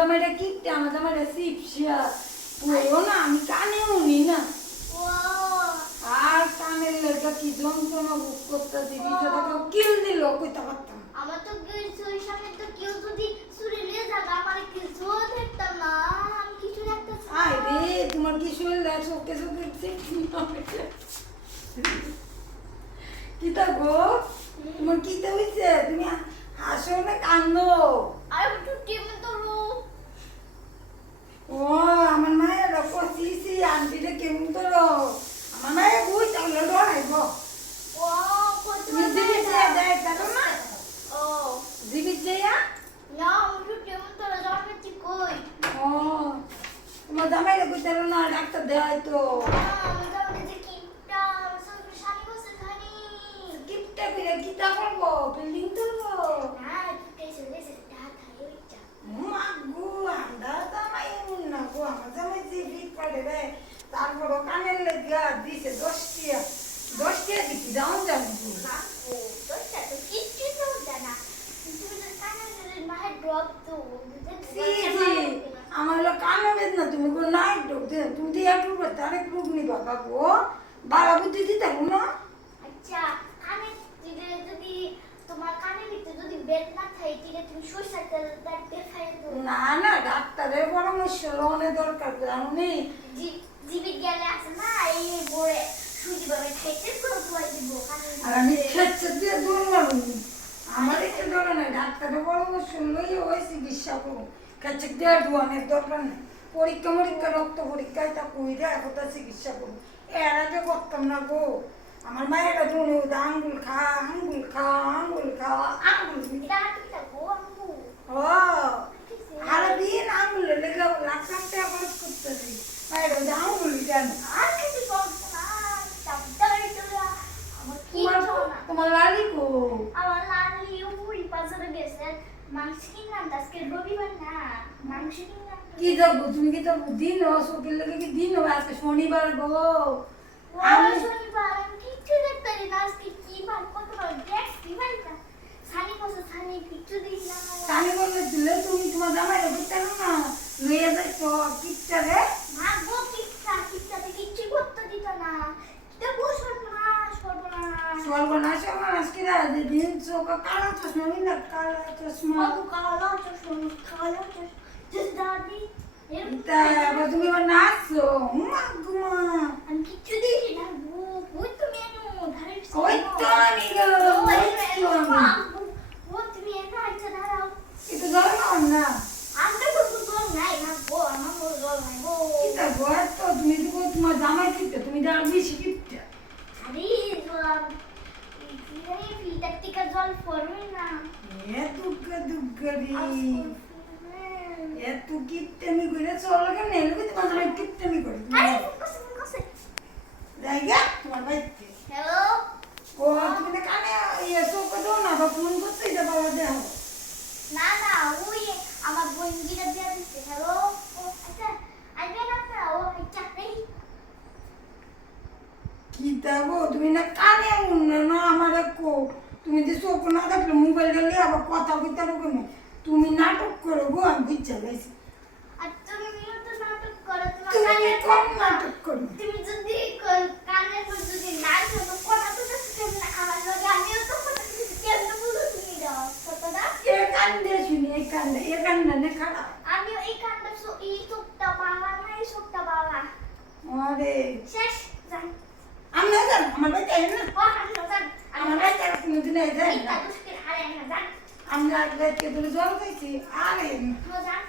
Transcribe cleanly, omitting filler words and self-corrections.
জামাইটা কিপটে, আমার জামাইটা সিপসিয়া পুরো না, আমি কানেও নি না। আর কানের লেগে কি যন্ত্রণা ভোগ করতেছি, বিছানাকে কিল দিল কইতে পারতাম। আমার তো ওই সময় তো কেউ যদি চুরি নিয়ে যাবে আমার কিছু দেখতাম না, আমি কিছু দেখতেছি না। আয় রে, তোমার কি শরীর চোখে চোখে কিতা গো, তোমার কিতা হইছে? তুমি হাসো না কান্দো? আর একটু কেমন তো রূপ। ও আমার মায়ের কষিছি আন্টিটা কেমন তো আমার মায়ের বুঝ তাহলে ডরাইব। ও কত তুমি জীবিত দেয় দেখো না, ও জীবিত যাইয়া না একটু কেমন তো জন্মেছি কই। ও তোমার জামাইরা কইতে না ডাক্তার দেয় তো। আমাদের যে কিপটা সব শানি বসে খানি কিপটা কইরা কিতা করবো, বিল্ডিং তুলবো? না কিপটা এসে হাত হারিয়ে হইছে। মাগু আমরা জামাই এমন না গো, আমার জামাই যে ভিক করে রে, তারপর কানের লেগে দিছে 10 টিয়া দিচ্ছি যাও জানি না ও তো তো কিচ্ছু তো জানা, তুমি তো কানে মায়ের ড্রপ তো আমার লোক কানে বেদ না, তুমি গো নাই ডোক দে, তুমি দিয়ে একটু করতে আরেক রোগ নিবা বাবু, বালা বুদ্ধি দিতে না। আচ্ছা কানে যদি তোমার কানে ভিতরে যদি বেদ না থাকে ঠিক তুমি সরষের তেলটা দেখাই দাও। না না, ডাক্তারের পরামর্শ লওয়ার দরকার জানি। জীবিত গেলে আছে না এই বড়ে সুজি ভাবে খাইতে করে ধোয়াই দিব কানে। আর আমি খেচ্ছে দিয়ে দূর মারুনি, আমার একটু দরকার নাই, ডাক্তারের পরামর্শ লইয়ে ওই চিকিৎসা করুন। খেচ্ছে দিয়ে ধোয়ানোর দরকার নেই, পরীক্ষা মরীক্ষা রক্ত পরীক্ষা এটা কইরা এখন চিকিৎসা করুন। এর আগে করতাম না গো, আমার মায়েরা ধুনে আঙ্গুল খা আঙ্গুল খা আঙ্গুল খা আঙ্গুল। এটা কি থাকবো আম্মু ও সারাদিন আঙুলে লেগে লাখ লাখ টাকা খরচ করতেছি, মায়ের ওই আঙুল কেন? আর কিছু করবো না তাড়াতাড়ি চলে আমার কি না তোমার লালি গো, আমার লালি উপরি বাজারে গেছে মাংস কিনলাম আজকে রবিবার না মাংস কিনলাম। কি যাবো তুমি, কি যাবো দিন চোখের লেগে কি দিন হবে? আজকে শনিবার গো, আমি শনিবার আমি কিচ্ছু দেখতে পারি না, আজকে কি বার কত বার দেখছি ভাই না সানি বসে সানি কিচ্ছু দিই না। কানে বললে দিলে তুমি তোমার জামাই বুঝতে না লইয়া যাইতো কিচ্ছা রে, ভাগবো কিচ্ছা কিচ্ছাতে কিচ্ছু করতে দিত না, দেখো সর্বনাশ সর্বনাশ সর্বনাশ সর্বনাশ কি রে, যেদিন চোখ কালা চশমা না কালা চশমা বাবু কালো চশমা just দাদি তাই আবার তুমি আবার নাচছো মা গুমা। আমি কিচ্ছু দিই না ওই তুমি এনো ধারে ওই তো আমি গো, ওই তো আমি। ও তুমি এনো আচ্ছা দাঁড়াও এটা জল খাওয়ান না, আমরা তো জল নাই না গো, আমার কোনো জল নাই গো। এটা ঘর তো তুমি তো তোমার জামাই কিপটা, তুমি যা বেশি কিপটা। আরে জল এই ফিল্টার থেকে জল পড়বে না এ দুগ্গা দুগ্গারি, এত কিপটামি করে চলো কেন? এলো তোমার জামাই কিপটামি করে আরে ফোকাসে জায়গা তোমার বাড়িতে। হ্যালো ও তুমি না কানে ইয়ে চোখ দাও না, বা ফোন করছো এটা বাবা দেওয়া না না ওই আমার বন্ধুরা দিয়ে দিচ্ছে। হ্যালো ও আচ্ছা আইবে না আপনারা ও আচ্ছা এই কি দেবো, তুমি না কানে উন্ন না আমার কো, তুমি যে চোখ না দেখলে মোবাইল গেলে আবার কথা কইতে পারো কেন? তুমি নাটক করো গো, আমি বুঝতে পারছি আর তুমি তো নাটক করো তোমার তুমি কানে কম নাটক করো। তুমি যদি কানে যদি না শোনো কথা তো শুনতে না আমার লগে আমিও তো কথা শুনতে কেন বলো তুমি দাও কতটা এ কান্দে শুনি, এ কান্দে না খারাপ। আমিও এই কানটা এই চোখটা বাংলা না এই চোখটা বাংলা আরে শেষ জান আমি না জান, আমার বাড়িতে আয় না, ও আমি জান আমার বাড়িতে আর কোনোদিন যায় এই না। কাগজকে আরে না জান আমরা রাতকে ধরে জল খাইছি, আরে জান